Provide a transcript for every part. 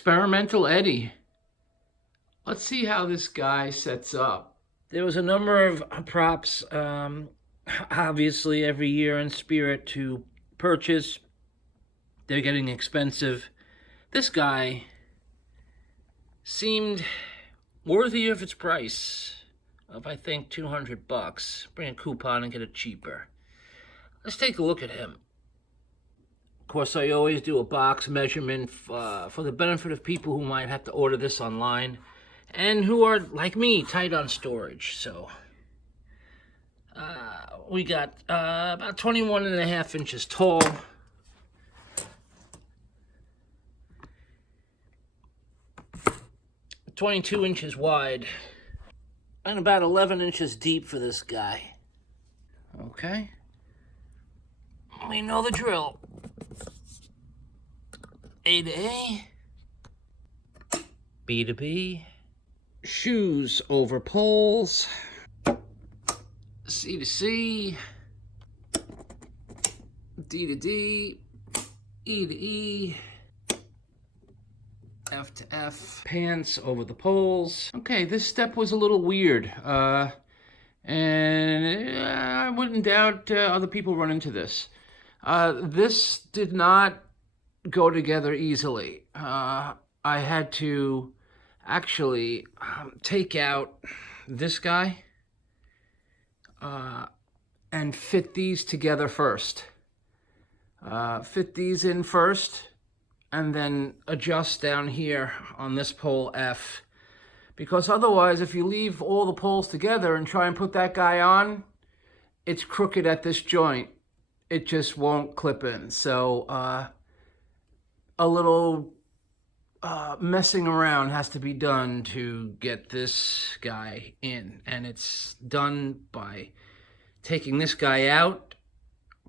Experimental Eddie. Let's see how this guy sets up. There was a number of props, obviously, every year in Spirit to purchase. They're getting expensive. This guy seemed worthy of its price of, I think, $200. Bring a coupon and get it cheaper. Let's take a look at him. Of course, I always do a box measurement for the benefit of people who might have to order this online and who are, like me, tight on storage. So we got about 21.5 inches tall. 22 inches wide, and about 11 inches deep for this guy. Okay. We know the drill. A to A, B to B, shoes over poles, C to C, D to D, E to E, F to F, pants over the poles. Okay, this step was a little weird, and I wouldn't doubt other people run into this. This did not go together easily. I had to actually take out this guy and fit these together first. Fit these in first, and then adjust down here on this pole F. Because otherwise, if you leave all the poles together and try and put that guy on, it's crooked at this joint. It just won't clip in. So a little messing around has to be done to get this guy in. And it's done by taking this guy out,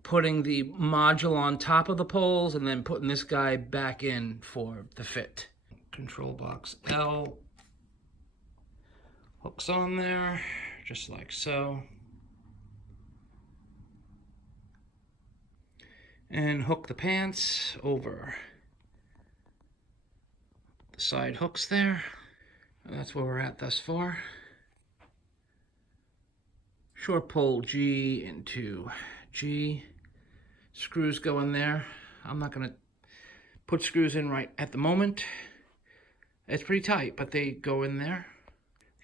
putting the module on top of the poles, and then putting this guy back in for the fit. Control box L. Hooks on there, just like so. And hook the pants over the side hooks there. And that's where we're at thus far. Short pole G into G. Screws go in there. I'm not going to put screws in right at the moment. It's pretty tight, but they go in there.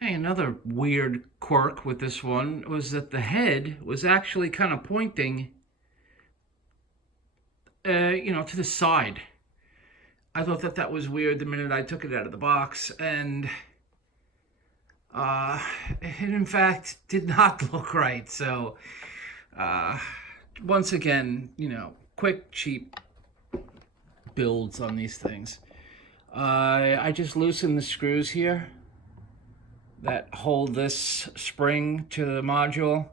Okay, another weird quirk with this one was that the head was actually kind of pointing, to the side. I thought that was weird the minute I took it out of the box, and it in fact did not look right. So once again, quick, cheap builds on these things. I just loosened the screws here that hold this spring to the module,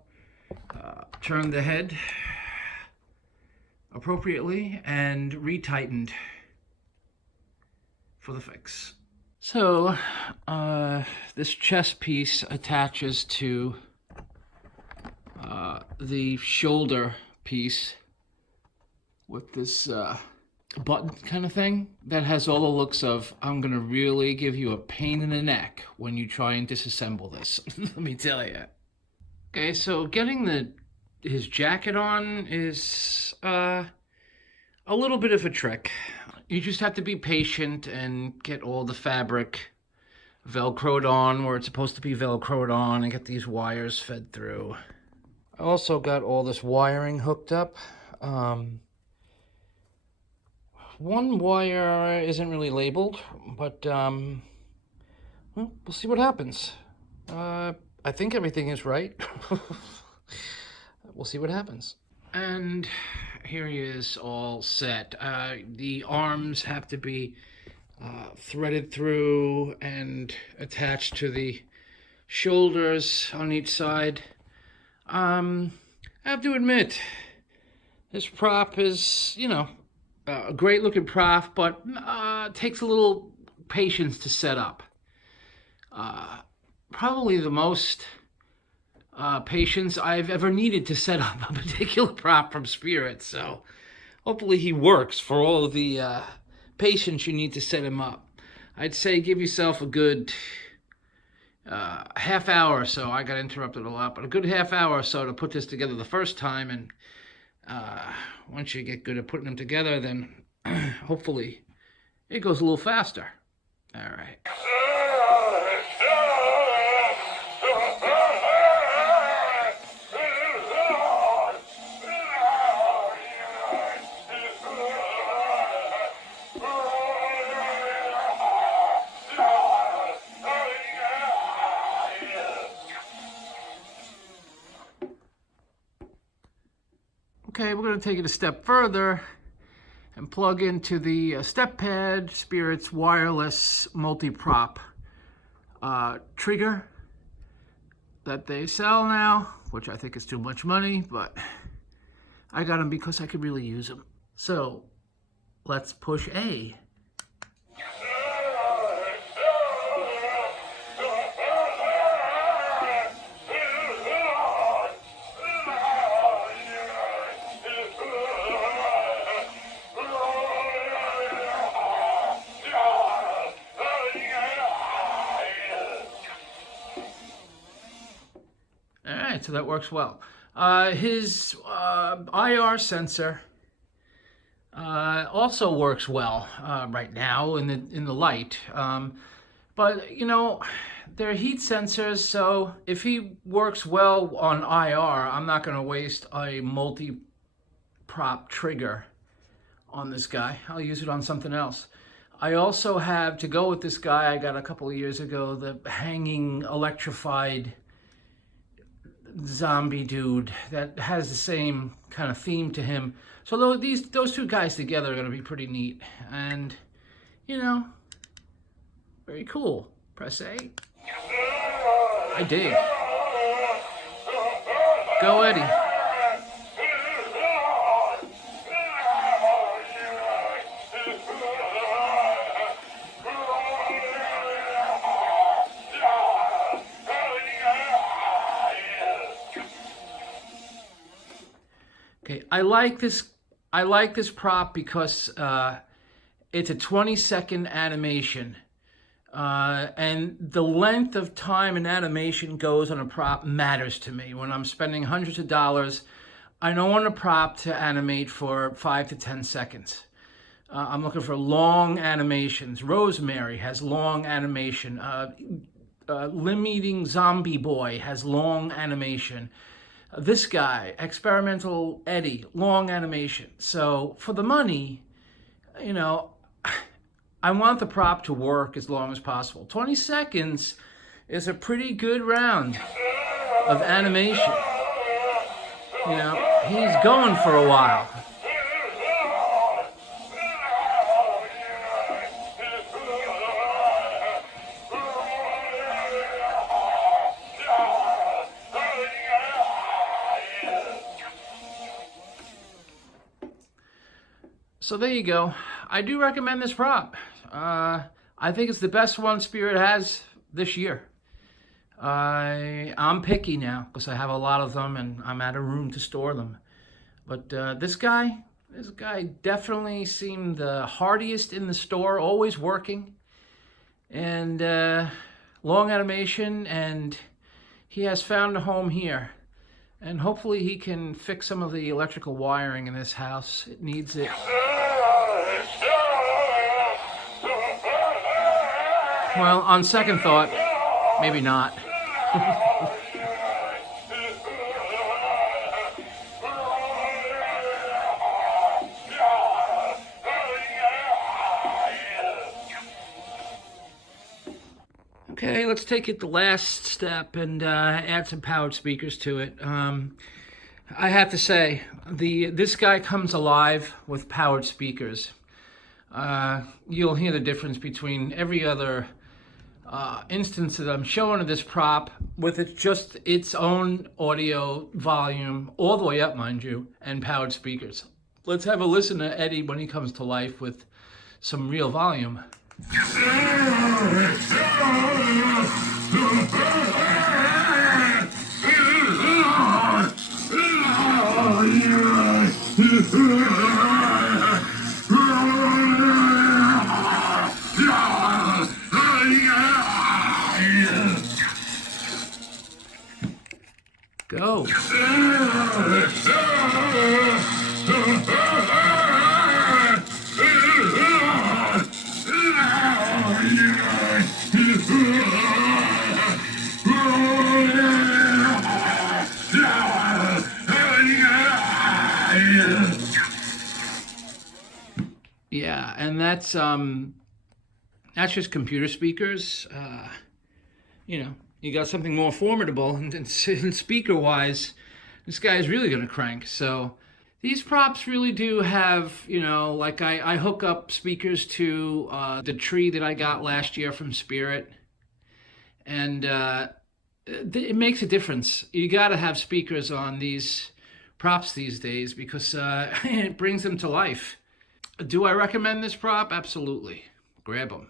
turned the head appropriately, and retightened for the fix. So this chest piece attaches to the shoulder piece with this button kind of thing that has all the looks of, I'm gonna really give you a pain in the neck when you try and disassemble this. Let me tell you. Okay, so getting his jacket on is a little bit of a trick. You just have to be patient and get all the fabric velcroed on where it's supposed to be velcroed on, and get these wires fed through. I also got all this wiring hooked up. One wire isn't really labeled, but well, we'll see what happens. I think everything is right. We'll see what happens. And here he is, all set. The arms have to be threaded through and attached to the shoulders on each side. I have to admit, this prop is, a great looking prop, but takes a little patience to set up. Probably the most patience I've ever needed to set up a particular prop from Spirit. So hopefully he works for all of the patience you need to set him up. I'd say give yourself a good half hour or so. I got interrupted a lot, but a good half hour or so to put this together the first time. And once you get good at putting them together, then hopefully it goes a little faster. All right. Okay, we're going to take it a step further and plug into the StepPad Spirits wireless multi-prop trigger that they sell now, which I think is too much money, but I got them because I could really use them. So let's push A. All right, so that works well. His IR sensor also works well right now in the light. But you know, they're heat sensors, so if he works well on IR, I'm not going to waste a multi-prop trigger on this guy. I'll use it on something else. I also have, to go with this guy I got a couple of years ago, the hanging electrified zombie dude that has the same kind of theme to him. So those two guys together are going to be pretty neat. And, you know, very cool. Press A. I dig. Go Eddie. Okay, I like this prop because it's a 20-second animation. And the length of time an animation goes on a prop matters to me. When I'm spending hundreds of dollars, I don't want a prop to animate for 5 to 10 seconds. I'm looking for long animations. Rosemary has long animation. Limb-eating zombie boy has long animation. This guy, Experimental Eddie, long animation. So for the money, you know, I want the prop to work as long as possible. 20 seconds is a pretty good round of animation. You know, he's going for a while. So there you go. I do recommend this prop. I think it's the best one Spirit has this year. I'm picky now because I have a lot of them and I'm out of room to store them. But this guy definitely seemed the hardiest in the store, always working. And long animation, and he has found a home here. And hopefully he can fix some of the electrical wiring in this house. It needs it. Well, on second thought, maybe not. Okay, let's take it the last step and add some powered speakers to it. I have to say, this guy comes alive with powered speakers. You'll hear the difference between every other instance that I'm showing of this prop with its own audio volume, all the way up, mind you, and powered speakers. Let's have a listen to Eddie when he comes to life with some real volume. Go. Yeah, and that's just computer speakers. You got something more formidable, and speaker-wise, this guy's really gonna crank. So these props really do have, like I hook up speakers to the tree that I got last year from Spirit, and it makes a difference. You got to have speakers on these props these days because it brings them to life. Do I recommend this prop? Absolutely. Grab them.